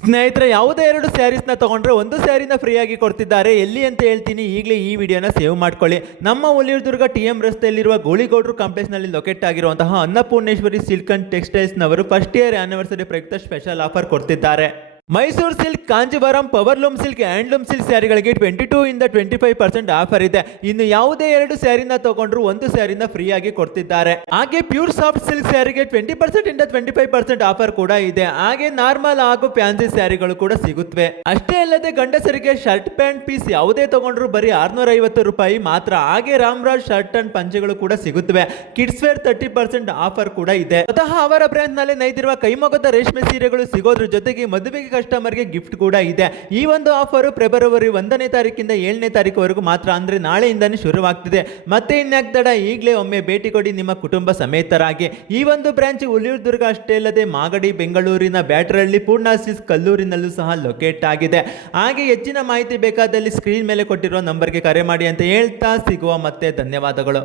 ಸ್ನೇಹಿತರೆ, ಯಾವುದೇ ಎರಡು ಸ್ಯಾರೀಸ್ನ ತಗೊಂಡ್ರೆ ಒಂದು ಸ್ಯಾರಿನ ಫ್ರೀ ಆಗಿ ಕೊಡ್ತಿದ್ದಾರೆ. ಎಲ್ಲಿ ಅಂತ ಹೇಳ್ತೀನಿ, ಈಗಲೇ ಈ ವಿಡಿಯೋನ ಸೇವ್ ಮಾಡ್ಕೊಳ್ಳಿ. ನಮ್ಮ ಹುಲಿದುರ್ಗ TM ರಸ್ತೆಯಲ್ಲಿರುವ ಗೋಳಿಗೌಡರು ಕಾಂಪ್ಲೆಕ್ಸ್ ನಲ್ಲಿ ಲೊಕೇಟ್ ಆಗಿರುವಂತಹ ಅನ್ನಪೂರ್ಣೇಶ್ವರಿ ಸಿಲ್ಕ್ ಅಂಡ್ ಟೆಕ್ಸ್ಟೈಲ್ಸ್ ನವರು ಫಸ್ಟ್ ಇಯರ್ ಆನಿವರ್ಸರಿ ಪ್ರಯುಕ್ತ ಸ್ಪೆಷಲ್ ಆಫರ್ ಕೊಡ್ತಿದ್ದಾರೆ. Mysore silk, Kanjeevaram, powerloom silk, handloom silk ಸ್ಯಾರಿಗಳಿಗೆ 22 ಇಂದ 25% ಆಫರ್ ಇದೆ. ಇನ್ನು ಯಾವುದೇ ಎರಡು ಸ್ಯಾರಿನ ತಗೊಂಡ್ರು ಒಂದು ಸ್ಯಾರಿನ ಫ್ರೀ ಆಗಿ ಕೊಡ್ತಿದ್ದಾರೆ. ಹಾಗೆ ಪ್ಯೂರ್ ಸಾಫ್ಟ್ ಸಿಲ್ಕ್ ಸ್ಯಾರಿಗೆ 20% ಇಂದ 25% ಆಫರ್ ಕೂಡ ಇದೆ. ಹಾಗೆ ನಾರ್ಮಲ್ ಹಾಗೂ ಫ್ಯಾನ್ಸಿ ಸ್ಯಾರಿಗಳು ಕೂಡ ಸಿಗುತ್ತವೆ. ಅಷ್ಟೇ ಅಲ್ಲದೆ ಗಂಡಸರಿಗೆ ಶರ್ಟ್ ಪ್ಯಾಂಟ್ ಪೀಸ್ ಯಾವುದೇ ತಗೊಂಡ್ರು ಬರೀ 650 ರೂಪಾಯಿ ಮಾತ್ರ. ಹಾಗೆ ರಾಮ್ರಾಜ್ ಶರ್ಟ್ ಅಂಡ್ ಪಂಚೆಗಳು ಕೂಡ ಸಿಗುತ್ತವೆ. ಕಿಡ್ಸ್ ವೇರ್ 30% ಆಫರ್ ಕೂಡ ಇದೆ. ಸ್ವತಃ ಅವರ ಬ್ರ್ಯಾಂಡ್ ನಲ್ಲಿ ನೈದಿರುವ ಕೈಮಗ್ಗದ ರೇಷ್ಮೆ ಸೀರೆಗಳು ಸಿಗೋದ್ರ ಜೊತೆಗೆ ಮದುವೆಗೆ ಕಸ್ಟಮರ್ಗೆ ಗಿಫ್ಟ್ ಕೂಡ ಇದೆ. ಈ ಒಂದು ಆಫರ್ ಫೆಬ್ರವರಿ 1ನೇ ತಾರೀಕಿಂದ 7ನೇ ತಾರೀಕುವರೆಗೂ ಮಾತ್ರ, ಅಂದ್ರೆ ನಾಳೆಯಿಂದಾನೇ ಶುರುವಾಗ್ತಿದೆ. ಮತ್ತೆ ಇನ್ಯಾಕ್ ತಡ, ಈಗಲೇ ಒಮ್ಮೆ ಭೇಟಿ ಕೊಡಿ ನಿಮ್ಮ ಕುಟುಂಬ ಸಮೇತರಾಗಿ. ಈ ಒಂದು ಬ್ರಾಂಚ್ ಹುಲಿದುರ್ಗ ಅಷ್ಟೇ ಅಲ್ಲದೆ ಮಾಗಡಿ, ಬೆಂಗಳೂರಿನ ಬ್ಯಾಟರಳ್ಳಿ, ಪೂರ್ಣ ಸಿಲ್ಕ್ಸ್ ಕಲ್ಲೂರಿನಲ್ಲೂ ಸಹ ಲೊಕೇಟ್ ಆಗಿದೆ. ಹಾಗೆ ಹೆಚ್ಚಿನ ಮಾಹಿತಿ ಬೇಕಾದಲ್ಲಿ ಸ್ಕ್ರೀನ್ ಮೇಲೆ ಕೊಟ್ಟಿರುವ ನಂಬರ್ಗೆ ಕರೆ ಮಾಡಿ ಅಂತ ಹೇಳ್ತಾ ಸಿಗುವ ಮತ್ತೆ ಧನ್ಯವಾದಗಳು.